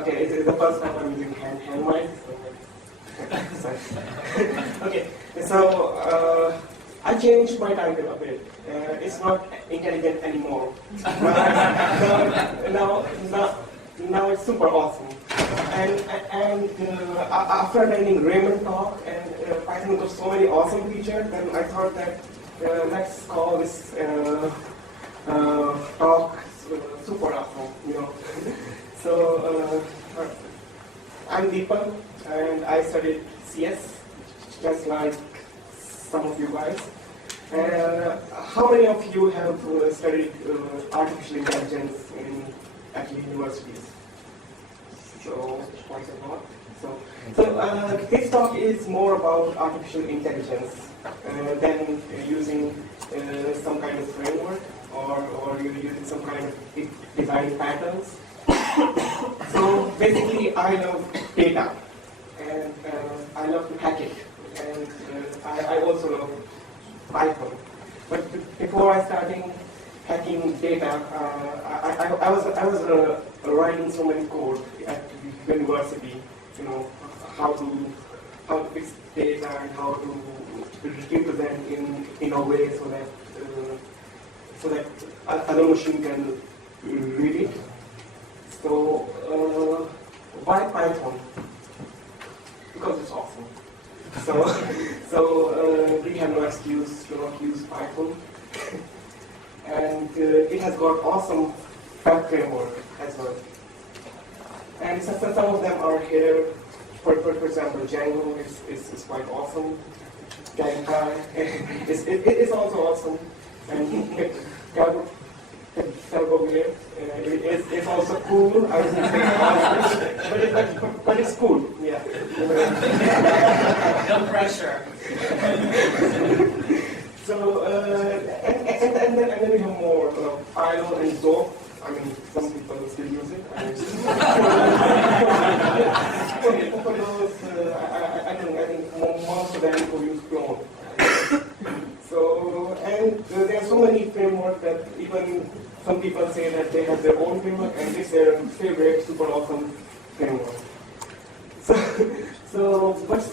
Okay, it's the first time I'm using hand mic. So okay, so I changed my title a bit. It's not intelligent anymore. Now it's super awesome. And after attending Raymond talk and Python got so many awesome features, then I thought that let's call this talk super awesome. So I'm Deepak, and I studied CS, just like some of you guys. How many of you have studied artificial intelligence at universities? So quite a lot. So this talk is more about artificial intelligence than using some kind of framework or you're using some kind of design patterns. So basically, I love data, and I love to hack it, and I also love Python. But before I started hacking data, I was writing so many code at university. How to fix data and how to represent in a way so that other machine can read it. So why Python? Because it's awesome. So we have no excuse to not use Python. And it has got awesome web framework as well. And some of them are here. For example, Django is quite awesome. Django is also awesome. And it's also cool. I wouldn't say awesome, but it's cool. Yeah. No pressure. So and then we have more IO and Zope. I mean, some people still use it. For those, I think most of them people use Clone. So, and there are so many frameworks that even some people say that they have their own framework and this is their favorite super awesome framework. So what's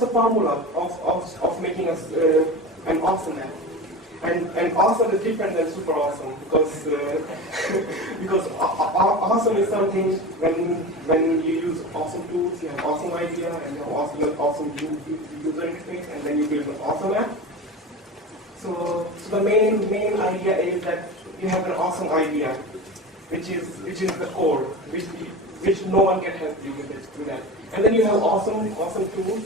the formula of making us an awesome app? And awesome is different than super awesome because awesome is something when you use awesome tools, you have awesome idea and you have awesome user interface, and then you build an awesome app. So the main idea is that you have an awesome idea, which is the core, which no one can help you with that. And then you have awesome tools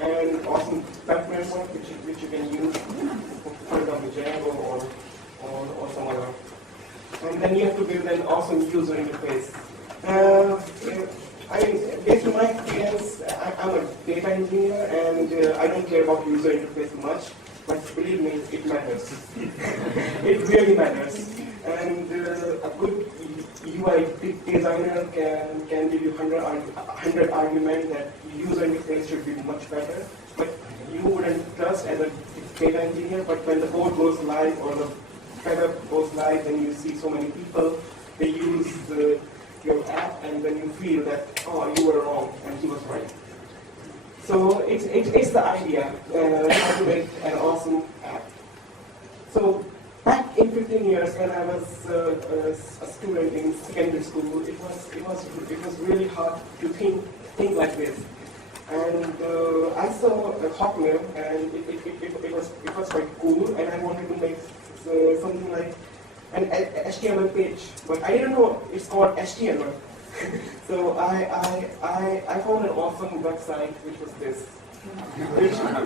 and awesome web framework which you can use, for example Django or some other. And then you have to build an awesome user interface. I mean, based on my experience, I'm a data engineer and I don't care about user interface much. But believe me, it matters. It really matters. And a good UI designer can give you 100 arguments that user interface should be much better. But you wouldn't trust as a data engineer. But when the code goes live or the web goes live, then you see so many people, they use your app, and then you feel that, oh, you were wrong, and he was right. So it's the idea how to make an awesome app. So back in 15 years when I was a student in secondary school, it was really hard to think like this. And I saw a Hotmail, and it was quite cool, and I wanted to make something like an HTML page, but I didn't know it's called HTML. So I found an awesome website which was this,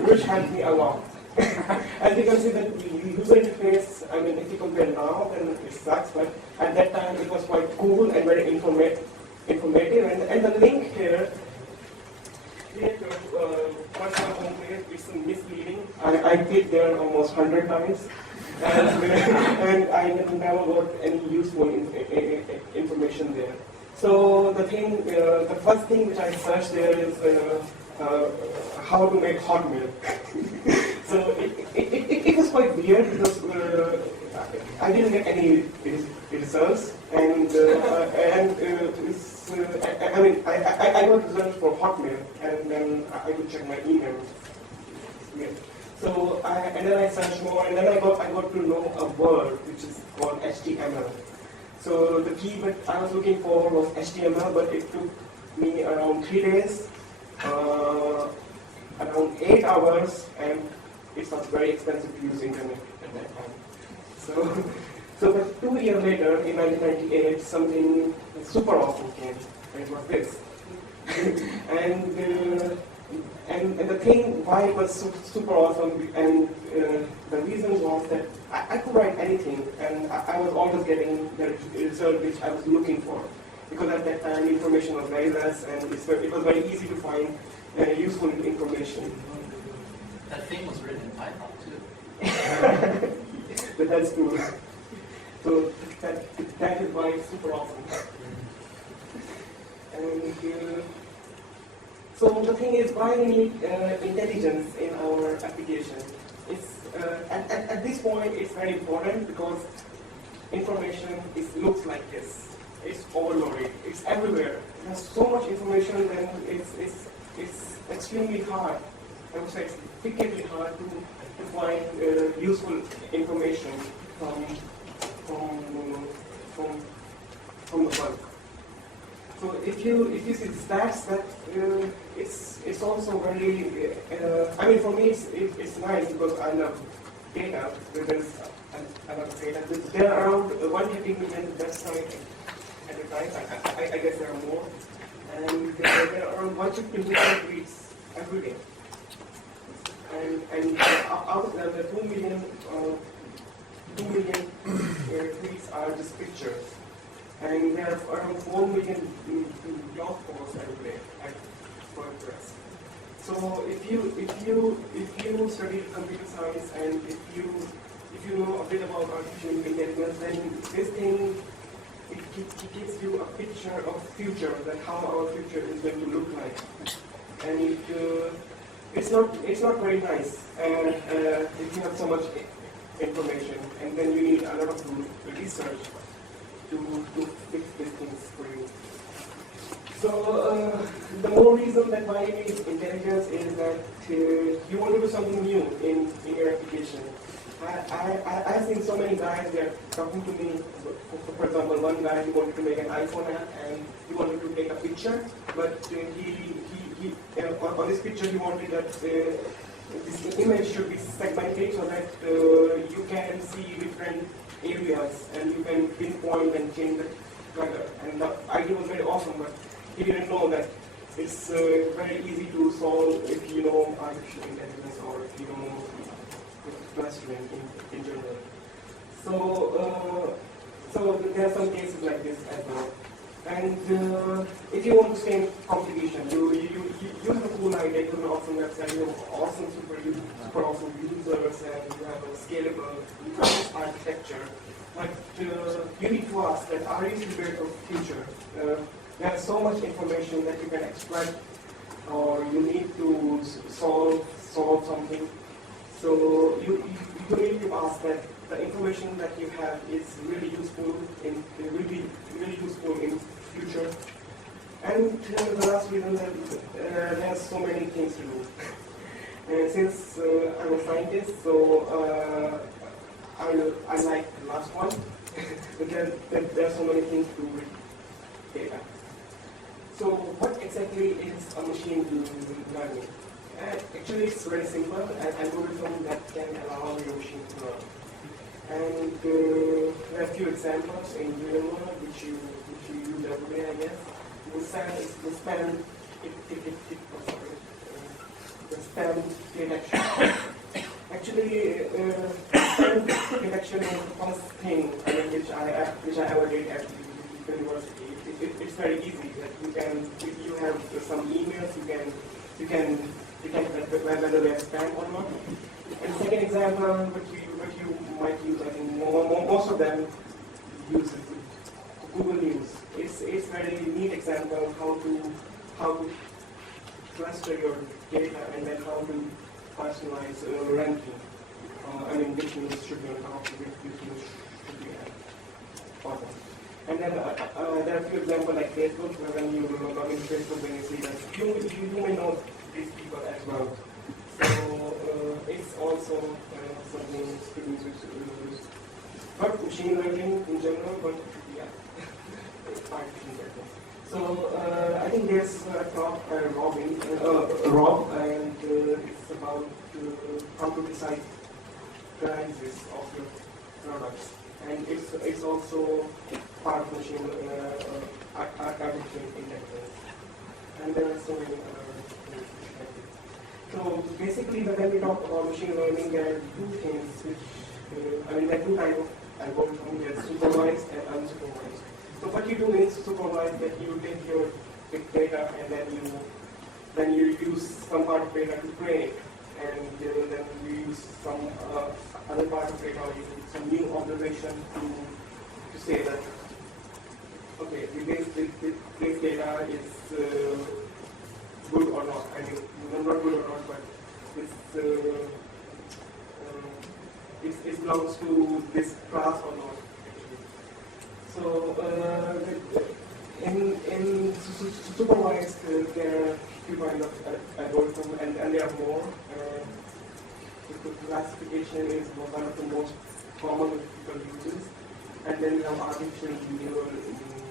which helped me a lot. As you can see that the user interface, I mean, if you compare now, then it sucks, but at that time it was quite cool and very informative. And the link here, personal homepage, it's misleading. I clicked there almost 100 times. And I never got any useful information there. So the first thing which I searched there is how to make Hotmail. So it was quite weird because I didn't get any results, and I mean, I got results for Hotmail, and then I could check my email. Yeah. So and then I searched more, and then I got to know a word which is called HTML. So the keyword I was looking for was HTML, but it took me around 3 days, around 8 hours, and it was very expensive to use internet at that time. So but 2 years later, in 1998, something super awesome came, and it was this. And the thing why it was super awesome, and the reason was that I could write anything, and I was always getting the result which I was looking for. Because at that time information was very less, and it was very easy to find useful information. That thing was written in Python too. But that's cool. So that is why it's super awesome. And so the thing is, why we need intelligence in our application? It's at this point it's very important because information looks like this. It's overloaded. It's everywhere. There's so much information, and it's extremely hard. I would say it's difficultly hard to find useful information from the bulk. So if you see the stats, that it's also very. I mean, for me it's nice because I love data. I love data. There are around 150 million websites at a time. I guess there are more, and there are around 150 million tweets every day. And out of them, the 2 million tweets are just pictures. And there are around 4 million blog posts every day at WordPress. So if you study computer science, and if you know a bit about artificial intelligence, then this thing it gives you a picture of future, that how our future is going to look like. And it's not very nice if you have so much information, and then you need a lot of research to fix these things for you. So the more reason that why you need intelligence is that you want to do something new in your application. I've seen so many guys, they're talking to me. For example, one guy, he wanted to make an iPhone app, and he wanted to take a picture, but on this picture he wanted that this image should be segmented so that you can see different areas, and you can pinpoint and change the color. And the idea was very awesome, but he didn't know that it's very easy to solve if you know artificial intelligence, or if you know clustering in general. So there are some cases like this as well. And if you want to stay in competition, you have a cool idea, you have an awesome website, you have awesome, super awesome users, and you have a scalable architecture. But you need to ask that, are you prepared for the future? There's so much information that you can extract, or you need to solve something. So you need to ask that the information that you have is really useful in future. And the last reason that there's so many things to do. Since I'm a scientist, so I like the last one. Because there are so many things to do with data. So what exactly is a machine learning? Actually, it's very simple, an algorithm that can allow your machine to learn. And there are a few examples in real world which you use every day, I guess. The spam detection. Actually, spam detection is the first thing which I ever did at university. It's very easy. That if you have some emails, you can detect whether they are spam or not. And second example, what you might use, I think most of them use Google News. It's very neat example how to cluster your data, and then how to personalize ranking. I mean, which news should be on top, which news should be at bottom. And then there are a few examples like Facebook, where when you log into Facebook, then you see that you may know these people as well. So it's also something to do with not machine learning in general, but yeah, artificial intelligence. So I think there's a talk by Rob, and it's about how to decide prices of your products, and it's also part of machine artificial intelligence, and there are so many other things. So basically, when we talk about machine learning, there are two things which there are two types of algorithms: there's supervised and unsupervised. So what you do is supervised, that you take your big data and then you use some part of data to train it, and then you use some other part of data, or you use some new observation to say that okay, this data is good or not. I mean, not good or not, but it belongs to this class or not. So in supervised, there are few kind of algorithms, and there are more. The classification is one of the most common that people uses, and then we have artificial neural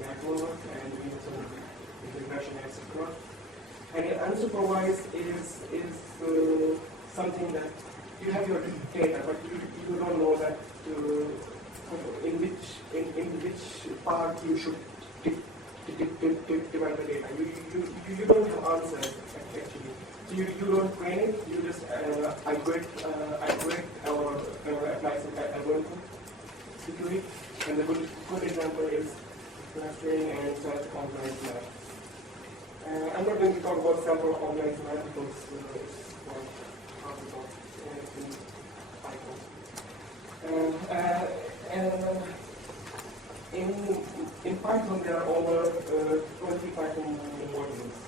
network and some regression, etc. And unsupervised is something that you have your data, but you don't know that in which part you should divide the data. You don't have answers actually. So you don't train it. You just iterate or apply some algorithm to it. And the good example is clustering and self-organized math. I'm not going to talk about self-organized math because it's quite hard to talk in Python. In Python, there are over 20 Python modules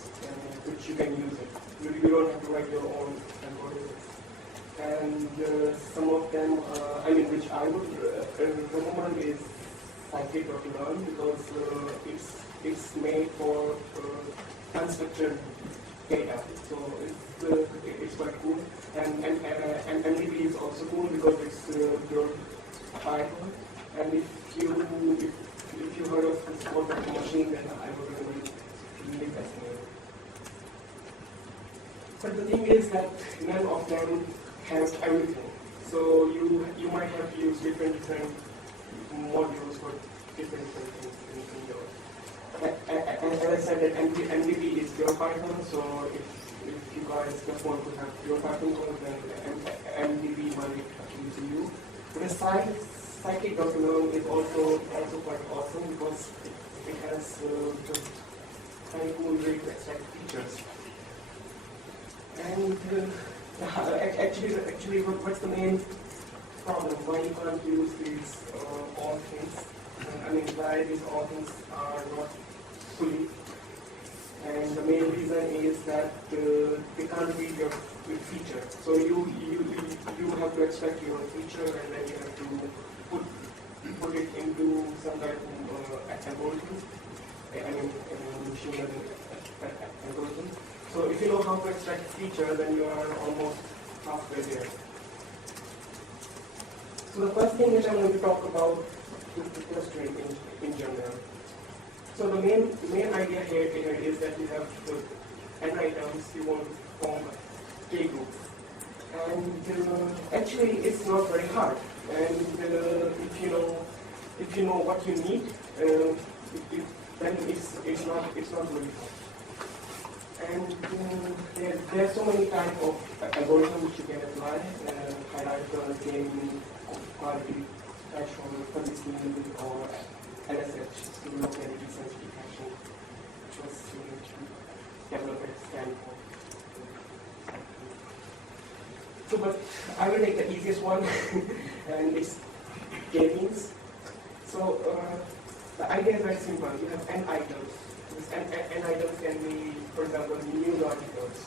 which you can use it. You don't have to write your own algorithms. And some of them, which I would recommend is scikit-learn, because it's made for unstructured data. So it's quite cool. And MDB is also cool because it's your Python. And if you heard of this code of machine, then I would recommend it. It's really fascinating. But the thing is that none of them has everything. So you might have to use different modules for different things in your. As I said, that MDB is EuroPython. So if you guys just want to have EuroPython code, then MDB might be actually to you. But aside, scikit-learn is also quite awesome because it has just very cool way to extract features. And actually, what's the main problem? Why you can't use these all things? Why these all things are not fully? And the main reason is that they can't read your feature. So you have to extract your feature, and then you have to put it into some kind of algorithm. Machine learning algorithm. So if you know how to extract feature, then you are almost halfway there. So the first thing which I'm going to talk about is the clustering in general. So the main idea here is that you have the n items, you want to form a K group. And actually it's not very hard. And if you know what you need, then it's not really hard. And there are so many types of algorithms which you can apply: hierarchical, gaming, quality, threshold, conditioning, or LSH, so locality sensitive hashing, which was developed at Stanford. So, but I will take the easiest one, and it's gamings. So the idea is very simple. You have n items. N items can be, for example, news articles,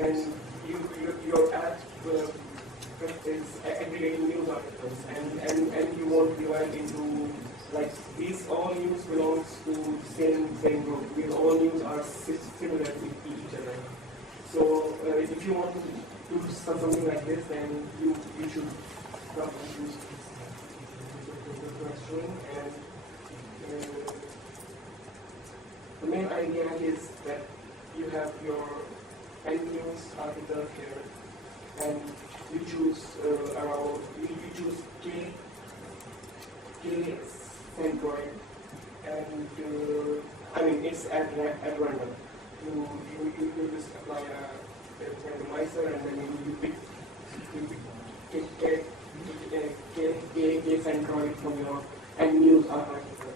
and your app is aggregating news articles, and you want to divide into like these all news because all news are similar to each other. So if you want to do something like this, then you should probably use the question. And the main idea is that you have your end news article here, and you choose you choose K centroid, and I mean it's at random. You just apply a randomizer, and then you pick K centroid from your end news article,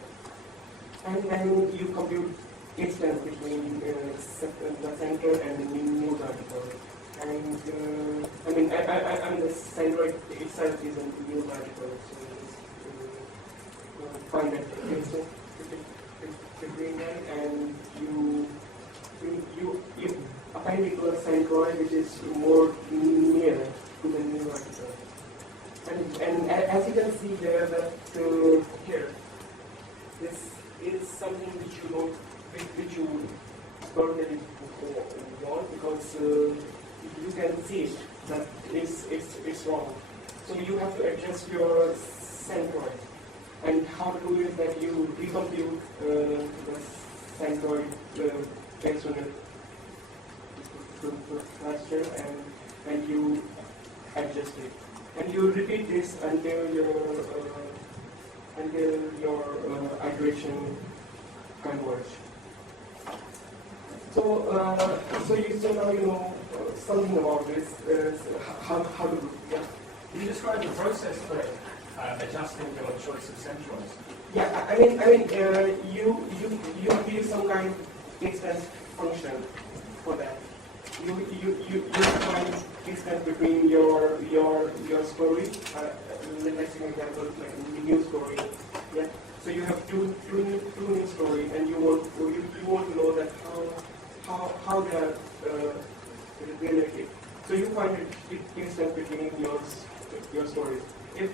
and then you compute distance between the center and the news article. And I mean the centroid itself is a news article, so just find that distance between them, and you append it to a centroid which is more near to the news article. And as you can see there, that here, this is something which you totally want, because you can see it, that it's wrong. So you have to adjust your centroid. And how to do it is that you recompute the centroid based on the cluster, and you adjust it. And you repeat this until your iteration converge. So now you know something about this. How to do it. Yeah. Can you describe the process for adjusting your choice of centroids? Yeah, I mean, you give some kind of distance function for that. You find distance between your story. Let's say an example like a news story. Yeah. So you have two news stories, and you want to know that how they are related. So you find a distance between your stories. If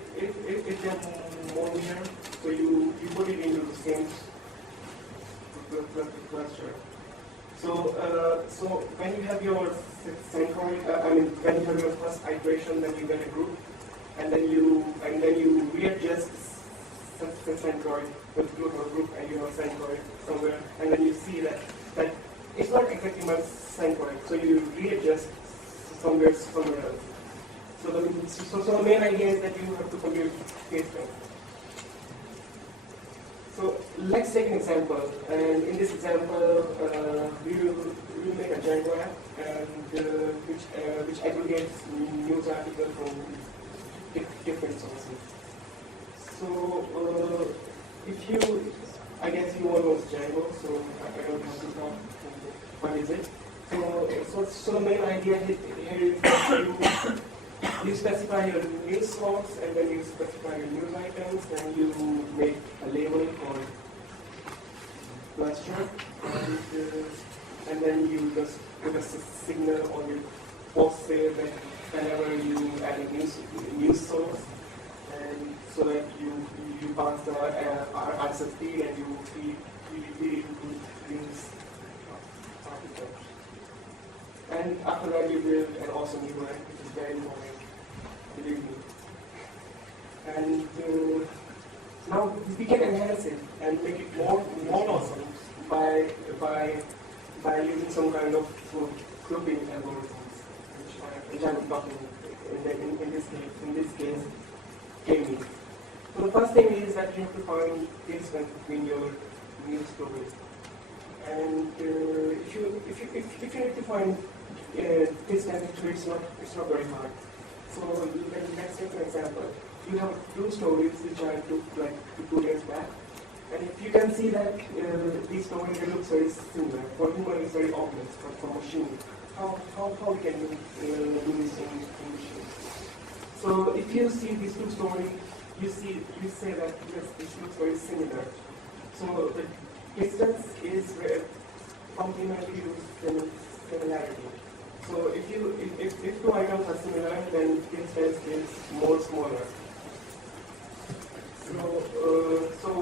they are more near, so you put it into the same cluster. So when you have your centroid, when you have your first iteration, then you get a group, and then you readjust the centroid with a group, and you have a centroid somewhere, and then you see that it's not exactly my centroid, so you readjust somewhere else. So the main idea is that you have to compute distance. So let's take an example, and in this example, we will make a Django app, and which aggregates news articles from different sources. So I guess you all know Django, so I don't have to talk. What is it? So the main idea here is that you specify your news source, and then you specify your news items, and you make a label for cluster, and then you just put a signal on your post say that whenever you add a news source, and so that you pass the answer feed, and you feed it to news article. And after that, you build an awesome UI, which is very important. Believe me. And now we can enhance it and make it more awesome by using some kind of grouping algorithms, which I'm talking in this case, K-means. So the first thing is that you have to find distance between your news stories. And if you need to find distance, it's not very hard. So let's take an example. You have two stories which I took like 2 days back, and if you can see that these stories look very similar. For human, it's very obvious, but for machine, how we can do this in machine? So if you see these two stories, you say that yes, this looks very similar. So the distance is complementary to similarity. So if two items are similar, then distance is more smaller. So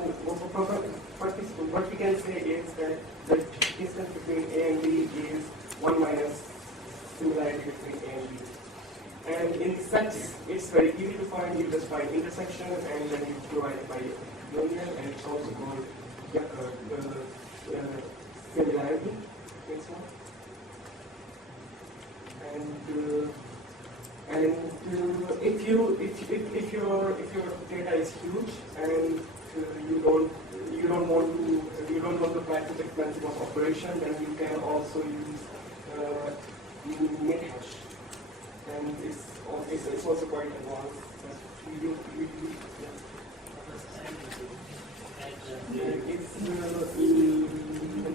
what we can say is that the distance between A and B is 1 minus similarity between A and B. And in sets, it's very easy to find. You just find intersection and then you divide it by union, and it's also called similarity. Next one. And if your data is huge and you don't want to practice expensive of operation, then you can also use mid-hash, and it's also quite advanced. It's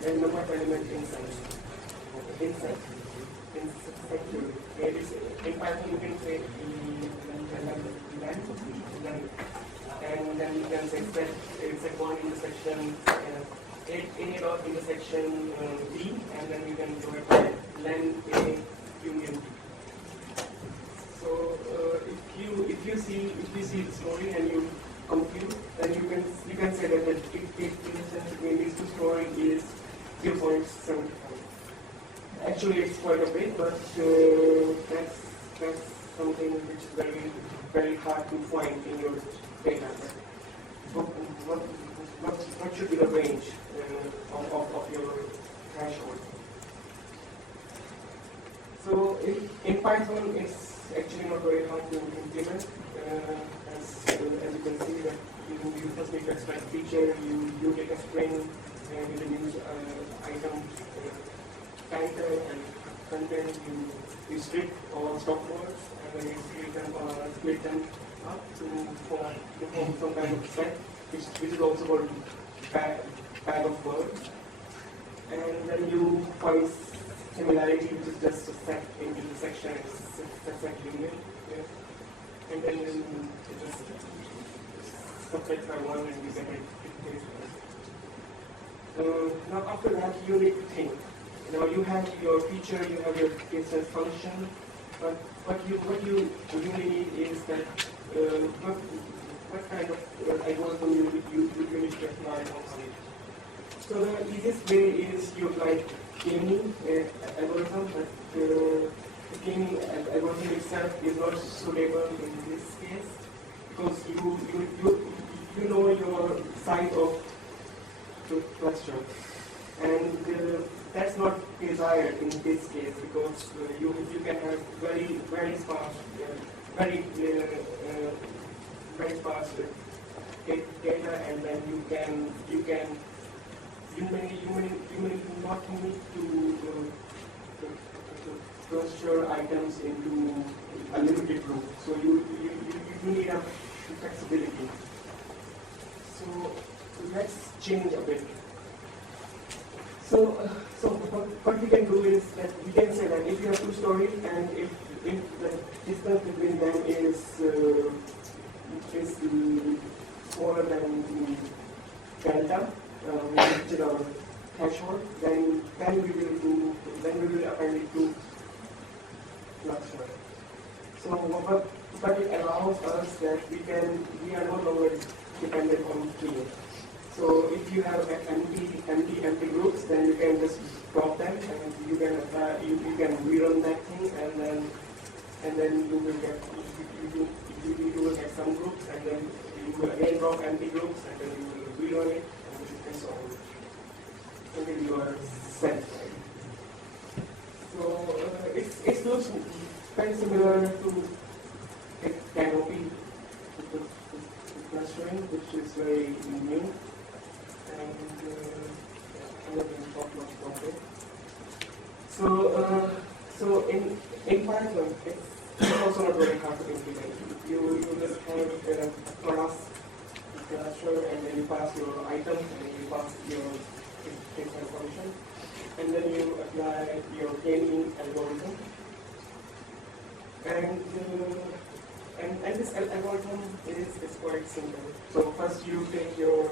a number of element inside. In Python you can say len, and then you can say set one intersection A dot intersection B, and then you can do it by len A union B. So if you see the story and you compute, then you can say that the distance between these two stories is 0.75. Actually, it's quite a bit, but that's something which is very, very hard to find in your data. What should be the range of your threshold? So in Python, it's actually not very hard to implement. As you can see, that you first need to extract feature, you take a string, and you use item title and content, you strip all stop words, and then you split them up to form some kind of set, which is also called bag of words. And then you find similarity, which is just a set in intersection, it's set union. Yeah. And then you just subtract by one and you get it. Now after that, you need to think. Now you have your feature, you have your distance function, but what you really need is that what kind of algorithm you need to apply on it. So the easiest way is you apply k-mean algorithm, but the k-mean algorithm itself is not suitable in this case because you know your size of the cluster, and that's not desired in this case because you can have very sparse data, and then you may not need to cluster items into a limited group. So you need a flexibility. So let's change a bit. So what we can do is that we can say that if you have two stories and if the distance between them is smaller than delta, which is our threshold, then we will append it to cluster. So but it allows us that we are no longer dependent on k. So if you have empty groups, then you can just drop them and you can rerun that thing, and then you will get some groups, and then you will again drop empty groups, and then you will rerun it, and so on. Until you are set. So it looks very similar to canopy clustering, which is very new. And I'm not going to talk much about it. So in Python, it's also not very hard to implement. You just have a class cluster, and then you pass your item, and then you pass your different function, and then you apply your k-mean algorithm. And this algorithm is quite simple. So first you take your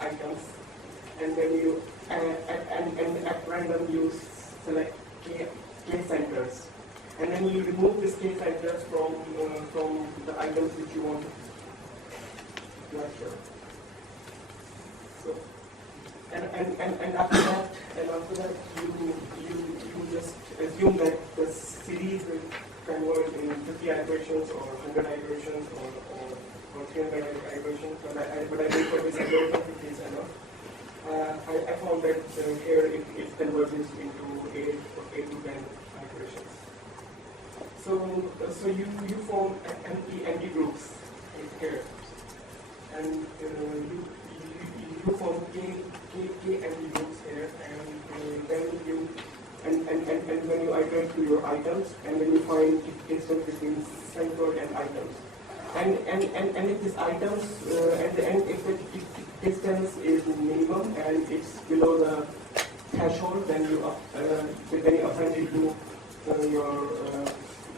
items, and then you at random you select k centers, and then you remove these k centers from the items which you want to cluster. So and after after that you just assume that the series will convert in 50 iterations or 100 iterations or 300 iterations. But I wait for this algorithm to is enough. I found that here it converges into 8 to 10 iterations. So you form empty groups here, and you form k empty groups here, and then you and when you iterate to your items, and then you find distance between centroid and items. And if these items at the end, if the distance is minimum and it's below the threshold, then you append it to your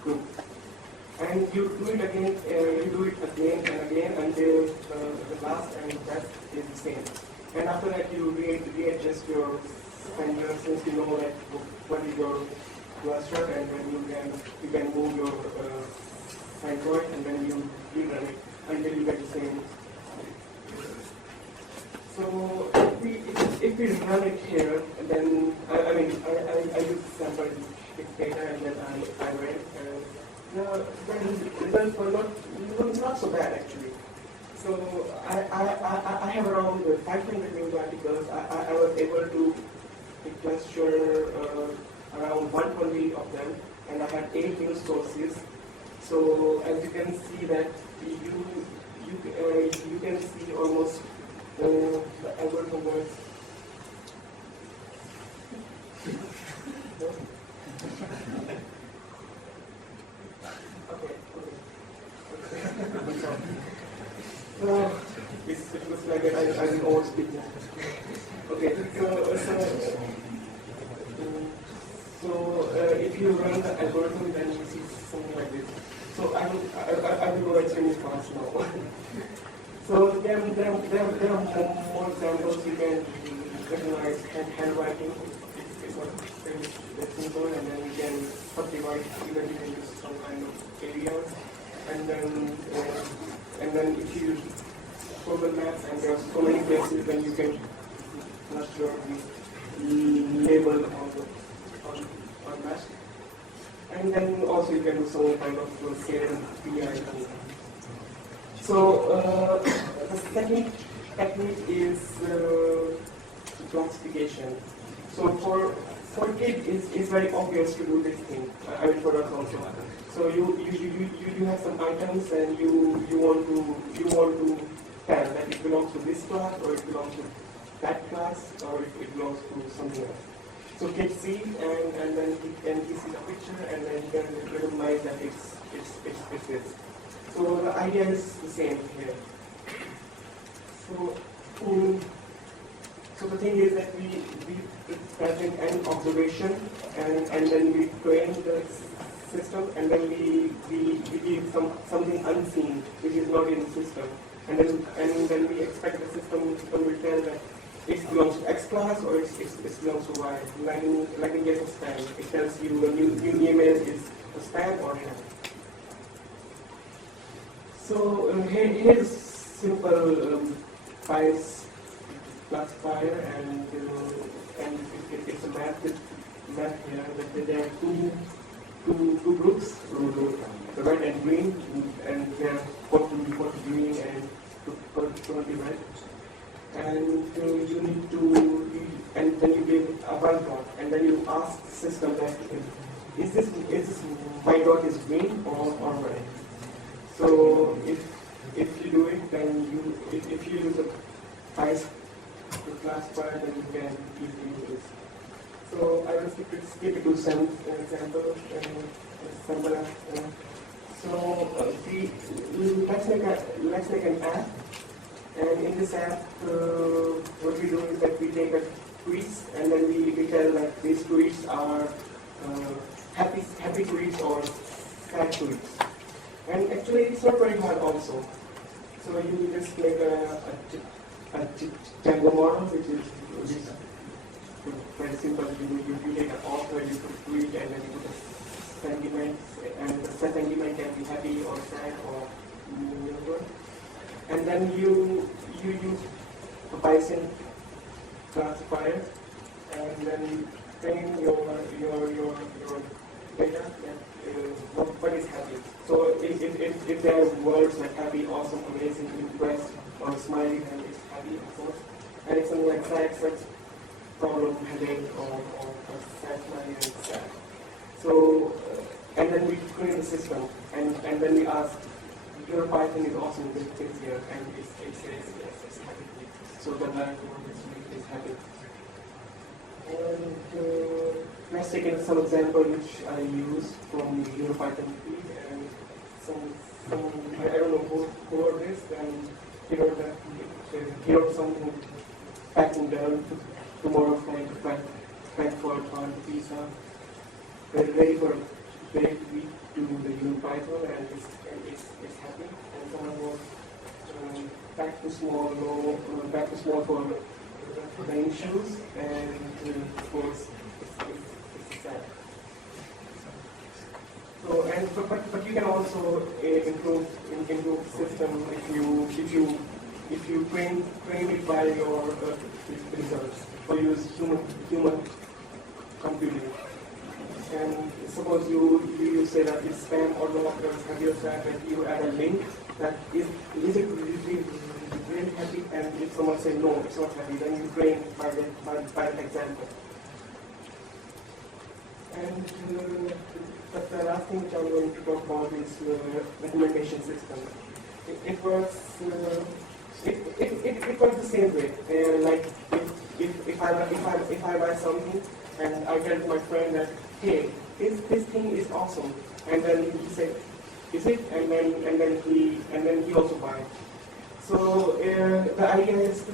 group. And you do it again. You do it again and again until the last and that is the same. And after that, you readjust your center since you know that what is your cluster, and then you can move your centroid, and then you rerun it until you get the same. So if we run it here, then I use sample data, and then I ran. The results were not so bad actually. So I have around 500 news articles. I was able to cluster around 120 of them, and I had 8 news sources. So as you can see that you can see almost the algorithm works. Okay. So it looks like I will overspeak now. Okay, so if you run the algorithm, then you see something like this. So I will go extremely fast now. So there are more examples. You can recognize handwriting. It's not very simple, and then you can subdivide. Even you can use some kind of areas, and then if you use Google Maps, and there are so many places when you can cluster the label on maps. And then also you can do some kind of scaling PI. So the second technique is classification. So for kid it's very obvious to do this thing. I mean for us also. So you have some items, and you want to tell that it belongs to this class, or it belongs to that class, or it belongs to something else. So kid sees, and then he sees a picture, and then he can recognize that it's this. So the idea is the same here. So the thing is that we present an observation, and then we train the system, and then we give something unseen which is not in the system, and then we expect the system will tell that it belongs to X class or it belongs to Y. Like in case of spam, it tells you a new email is a spam or ham. So here's simple files classifier, and it's a map here. That there are two groups, the red and green, and they are totally green and totally red. And you need to, and then you give a white dot, and then you ask the system that is this white dot is green or red. So if you do it, then if you use a price to classify, then you can easily do this. So I will skip it to some example. Let's make an app. And in this app, what we do is that we take a tweets, and then we tell that these tweets are happy tweets or sad tweets. And actually, it's not very hard also. So you just make a Django model, which is very simple. You take an author, you put a tweet, and then you put a sentiment, and the sentiment can be happy or sad or neutral. And then you use a Python classifier, and then train your data that what is happy. So if there are words like happy, awesome, amazing, impressed, or smiley, then it's happy, of course. And it's something like sad, problem, headache, or sad, smiley, and sad. So, and then we create a system, and then we ask, EuroPython is awesome with things here, and it says yes, it's happy. So the line is happy. And let's take some example which I use from EuroPython feed, and I don't know who wrote this, and he wrote something packing down tomorrow flight to Frankfurt on visa. We're ready for very week to the EuroPython, and it's happy. And someone was back to small for rain shoes, and of course it's sad. So but you can also improve system if you train it by your results, or use human computing. And suppose you say that it's spam or not, or have you said that you add a link that is it really happy, and if someone says no, it's not happy, then you train by that example. And the last thing which I'm going to talk about is recommendation system. It works. It works the same way. Like if I buy something and I tell my friend that, hey, this thing is awesome, and then he said, is it? And then he also buy it. So the idea is to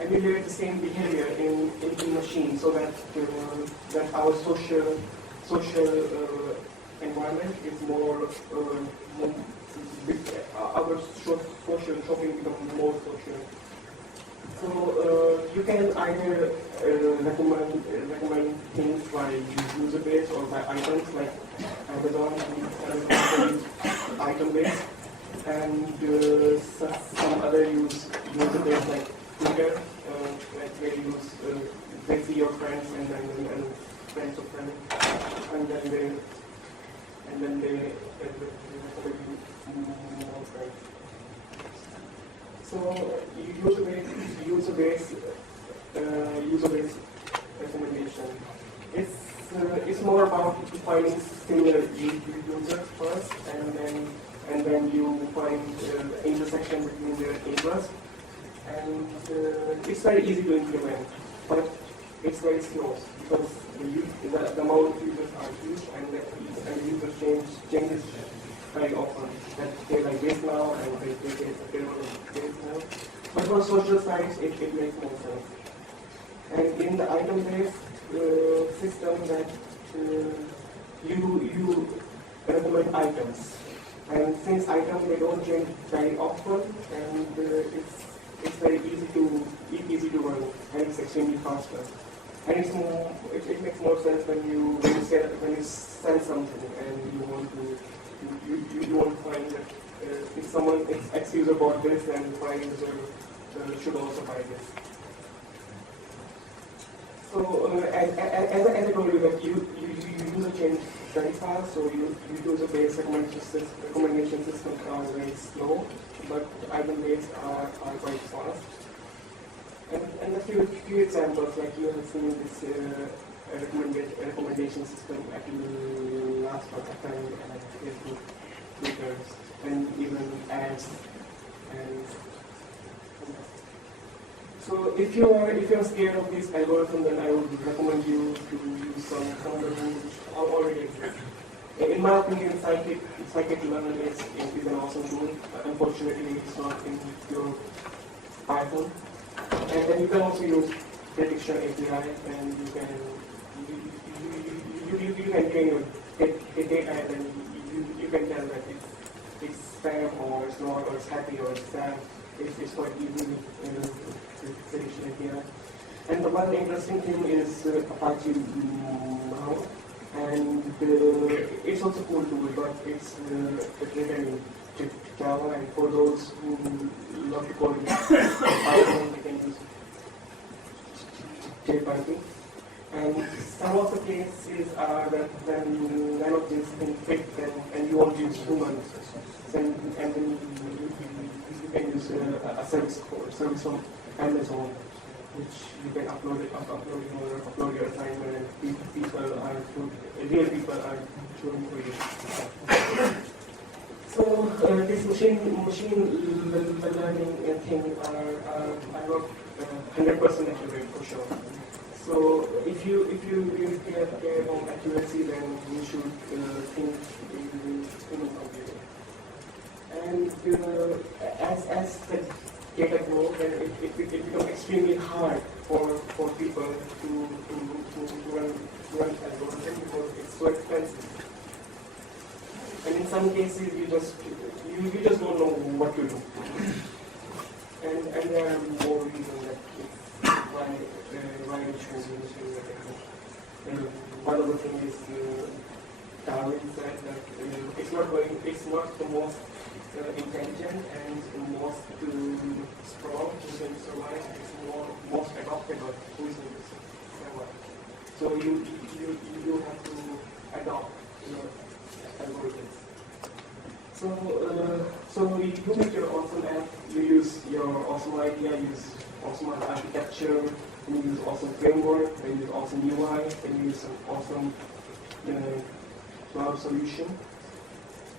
emulate the same behavior in machine, so that our social environment is more our social shopping becomes more social. So you can either recommend things by user base or by items, like Amazon item base, and some other user base like Twitter, where you use they see your friends and friends of friends, and then they recommend you more friends. So user base recommendation. It's more about finding similar users first, and then you find the intersection between their interests. And it's very easy to implement, but it's very slow because the amount of users are huge, and the users changes very often. That they like this now, and they this now. But for social sites, it makes more sense. And in the item-based system, that you recommend items, and since items they don't change very often, and it's very easy to run, and it's extremely faster. And it makes more sense when you sell something and you want to find that if someone is ex-user bought this, then my user should also buy this. So as I told you that you use a change very fast, so you use a base recommendation systems are very slow, but item-based are quite fast. And a few examples, like you have seen this recommendation system at the last time, like Facebook, Twitter, and even ads. And so if you're scared of this algorithm, then I would recommend you to use some rules which already exist. In my opinion, scikit-learn is an awesome tool. Unfortunately, it's not in your Python. And then you can also use prediction API, and you can train your data, and then you can tell that it's spam or it's not, or it's happy or it's sad. It's quite easy with prediction API. And the one interesting thing is Apache now, and it's also a cool tool, but it's written in Java, and for those who love to code in Python, they can use JPython. And some of the cases are that when none of these things fit, and you want to use humans, then you can use a service code, service from Amazon, which you can upload your assignment, and real people are doing for you. So this machine learning thing are not 100% accurate for sure. So if you really care about accuracy, then you should think in computer. And as the data grows, then it becomes extremely hard for people to run algorithms because it's so expensive. And in some cases, you just don't know what to do. And there are more reasons that why we choose machine learning. And one of the things is Darwin said that it's not the most intelligent and the most strong who can survive. It's most adaptable who is going to survive. So you have to adopt your algorithms. So you make your awesome app, you use your awesome idea, you use awesome architecture, you use awesome framework, then you use awesome UI, then you use some awesome cloud solution,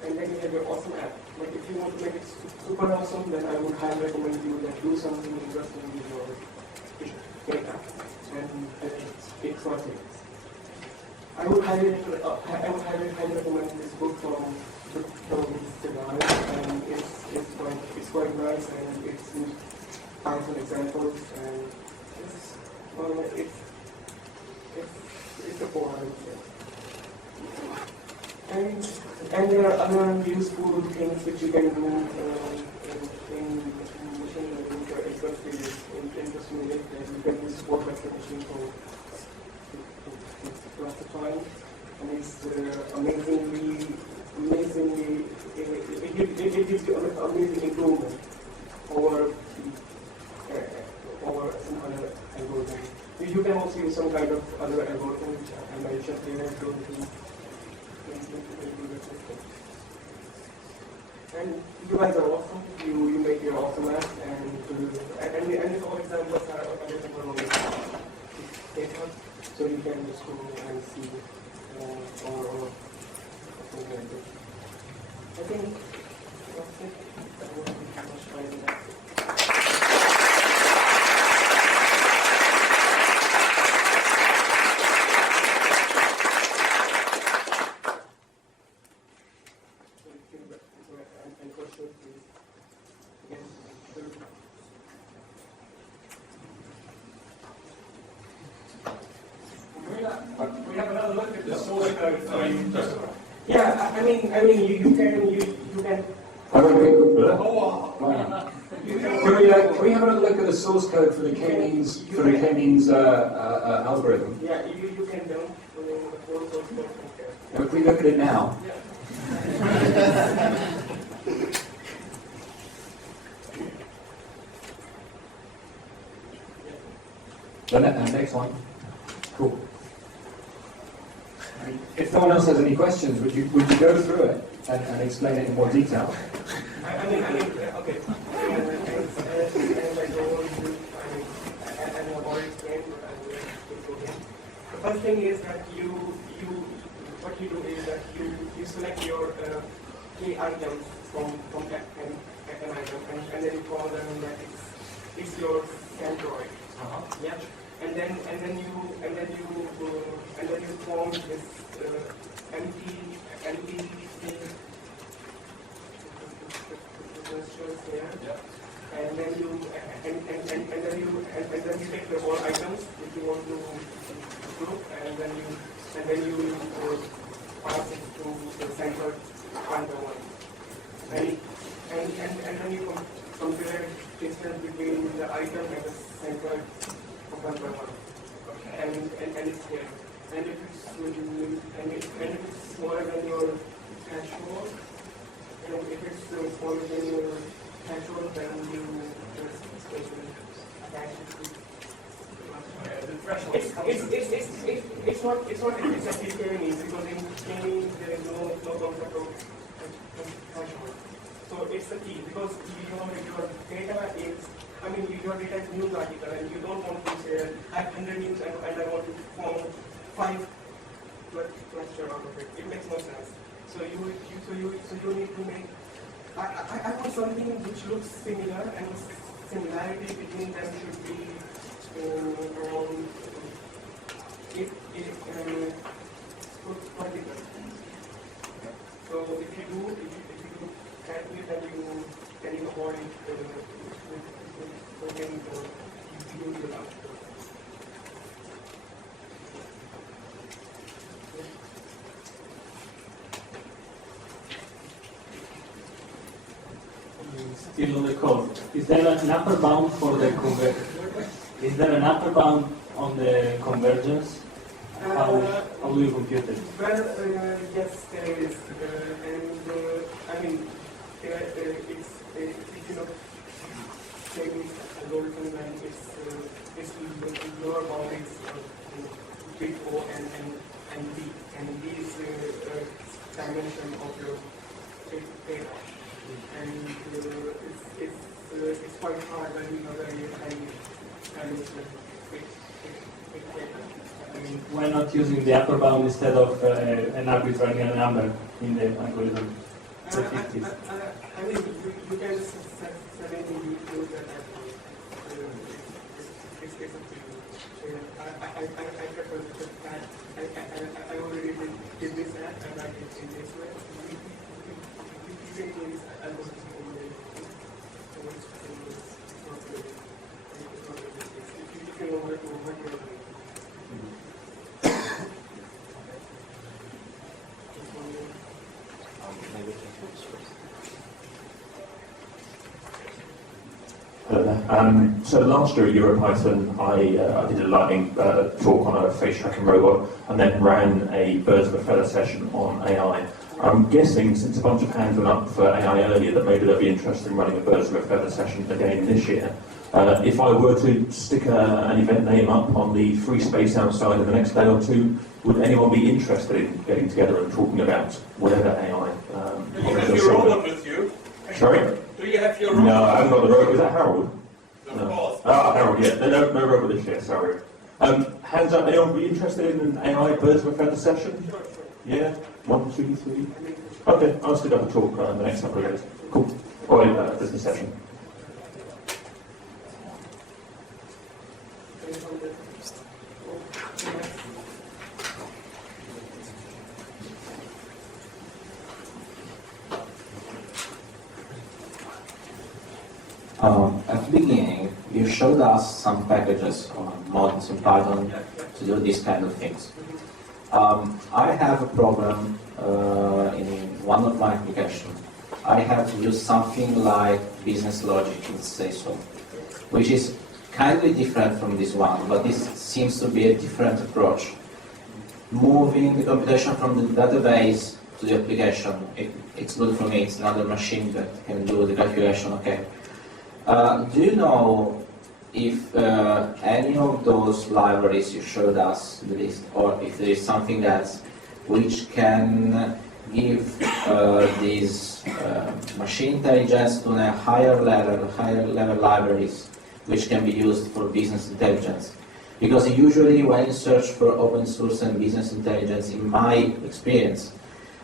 and then you have your awesome app. Like if you want to make it super awesome, then I would highly recommend you that do something interesting with your data and it's worth it. I would highly recommend this book from Thukral, and it's quite nice, and it's Python examples, and it's a core, I would say. And there are other useful things which you can do in machine learning if you're interested in it. You can use support vector machine code to classify, and it's amazingly, it gives you an amazing improvement over some other algorithm. You can also use some kind of other algorithm which I mentioned here to and you guys are awesome. You make your awesome app, and all examples are available on Deepak, so you can just go and see or something like that. I think that's it. I won't be too much time in that. We have another look at the source code for you. Yeah, I mean, you can. Can we have another look at the source code for the k-means algorithm? Yeah, you can do the whole source code. If we look at it now. The next one. Cool. If no one else has any questions, would you go through it and explain it in more detail? I mean, okay. As I go on to, I have already explained, but I will go again. The first thing is that what you do is that you select your key items from an item, and then you call them that it's your centroid. Yeah. And then you form this empty thing there. Yeah. And then you take the all items if you want to group, and then you pass it to the center one by one. And then you compare distance between the item and the center one by one. Okay. And it's here. And if it's smaller than your threshold, and if it's smaller than your threshold, then you just attach it to. Okay. threshold It's comes from. it's not exactly Chinese because in Chinese there is no concept of threshold. So it's the key because your data is, I mean your data is news article and you don't want to say I have 100 news and I want to form 5 cluster out of it. It makes no sense. So you need to make. I want something which looks similar and similarity between them should be around 20%. So if you do calculate, then you avoid use the last. Still on the code. Is there an upper bound for the Is there an upper bound on the convergence? How do you compute it? Well, yes, there is, I mean, it's Chinese algorithm and it's lower bound is big O and D, and D is dimension of your data, and it's quite hard when you have very high dimension big data. I mean, why not using the upper bound instead of an arbitrary number in the algorithm? I mean, you can certainly use that. It's up to you. I prefer that. I already did this app and I did it in this way. You can do this algorithm in the if you know what you're doing. So last year at EuroPython, I did a lightning talk on a face tracking robot and then ran a birds of a feather session on AI. I'm guessing, since a bunch of hands went up for AI earlier, that maybe they'll be interested in running a birds of a feather session again this year. If I were to stick an event name up on the free space outside in the next day or two, would anyone be interested in getting together and talking about whatever AI? Do you have your robot with you? Sorry? Do you have your robot? No, I haven't got the robot. Is that Harold? Of course. Ah, Harold, yeah. No robot this year, sorry. Hands up, anyone be interested in an AI birds of a feather session? Yeah? 1, 2, 3? Okay, I'll stick up a talk in the next couple of days. Cool. Or a business session. At the beginning, you showed us some packages or modules in Python to do these kind of things. I have a problem in one of my applications. I have to use something like business logic, let's say so, which is kindly different from this one, but this seems to be a different approach. Moving the computation from the database to the application, it's good for me, it's another machine that can do the calculation, okay. Do you know if any of those libraries you showed us the list, or if there is something else which can give these machine intelligence to a higher level libraries which can be used for business intelligence? Because usually when you search for open source and business intelligence, in my experience,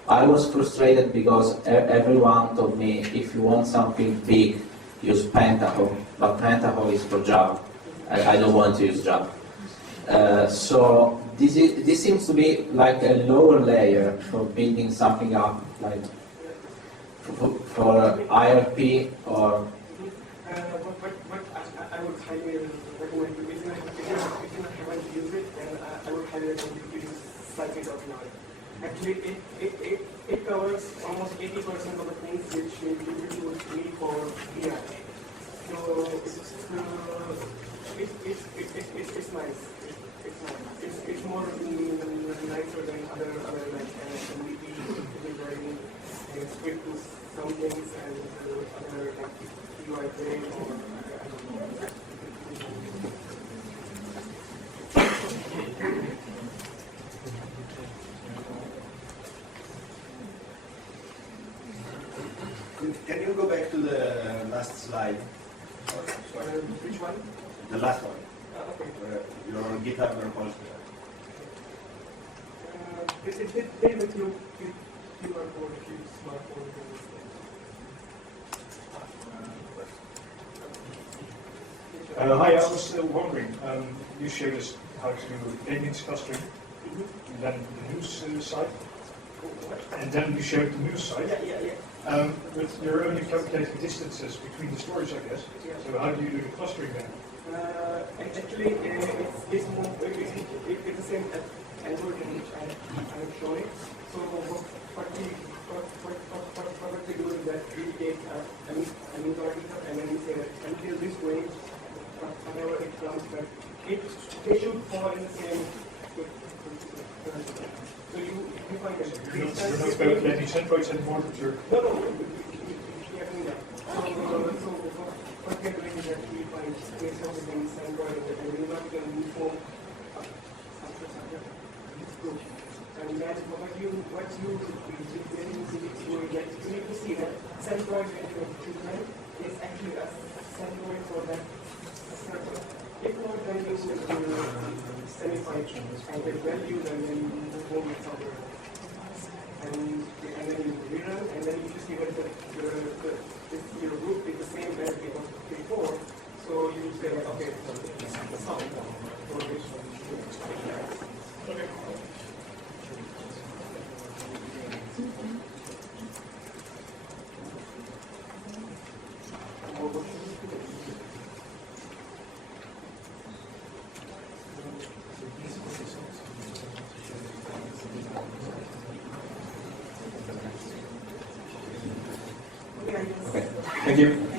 I was frustrated because everyone told me if you want something big, use Pentaho, but Pentaho is for Java. I don't want to use Java. So this seems to be like a lower layer for building something up, like for IRP or. But I would highly recommend you, if you haven't used it, then I would highly recommend you to use Scikit.io. Actually, it covers almost 80% of the things which you would need for BI. So it's nice. It's more nicer than other like MVP delivering script to some things and other like UI frame or I don't know. Can you go back to the last slide? Which one? The last one. Okay. Your GitHub repository. They with you QR code, if you smartphone. Hi, I was still wondering, you showed us how to do payments clustering, and then the news site, and then you showed the news site. Yeah. But you're only calculating distances between the stores, I guess. So how do you do the clustering then? Actually, it's more, it's the same algorithm which I am showing. So what we do is that we take an algorithm and then we say that until this range, whatever it comes, but they should fall in the same. So you find that You're not calculating centipoints anymore, but you're... No, we are doing that. So what we are doing is that we find space of the Android and we're not going to move forward. And then what you need to see that Android treatment is actually a Android for that circle. If not, then you semify and get values and then you move forward somewhere. And then you rerun, and then you see whether your group is the same as it was before. So you say, like, okay, the sum for which one you should. Okay. Okay, thank you.